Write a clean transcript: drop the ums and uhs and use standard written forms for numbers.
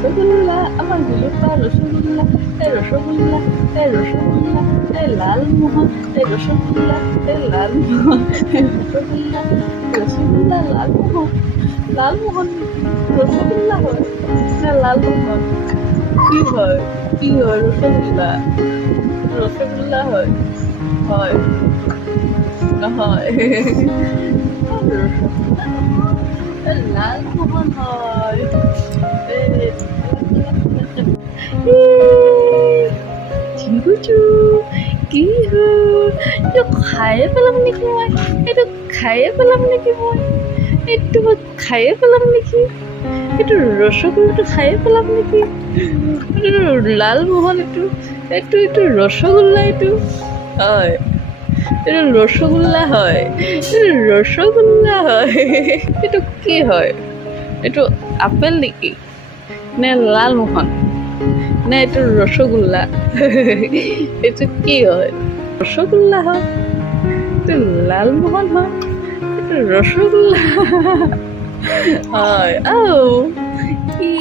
রসগোল্লা আমার দিলুটা রসগোল্লা রসগোল্লা রসগোল্লা লালমোহন রসগোল্লা লালমোহন রসগোল্লা রসগোল্লা লালমোহন লালমোহন রসগোল্লা হয় না লালমোহন কি হয় কি হয় রসগোল্লা রসগোল্লা হয় হয় না হয় লালমোহন হয় চিংকুচু কি হ'ল এইটো খায়ে পেলাম নেকি মই এইটো খায়ে পেলাম নেকি মই এইটো মই খায়ে পেলাম নেকি এইটো ৰসগোল্লাটো খায়ে পেলাম নেকি এইটো লালমোহন এইটো এইটো এইটো ৰসগোল্লা এইটো হয় এইটো ৰসগোল্লা হয় এইটো ৰসগোল্লা হয় এইটো কি হয় এইটো আপেল নেকি নে লালমোহন নে এইটো ৰসগোল্লা এইটো কি হয় ৰসগোল্লা হয় এইটো লালমোহন হয় এইটো ৰসগোল্লা হয় কি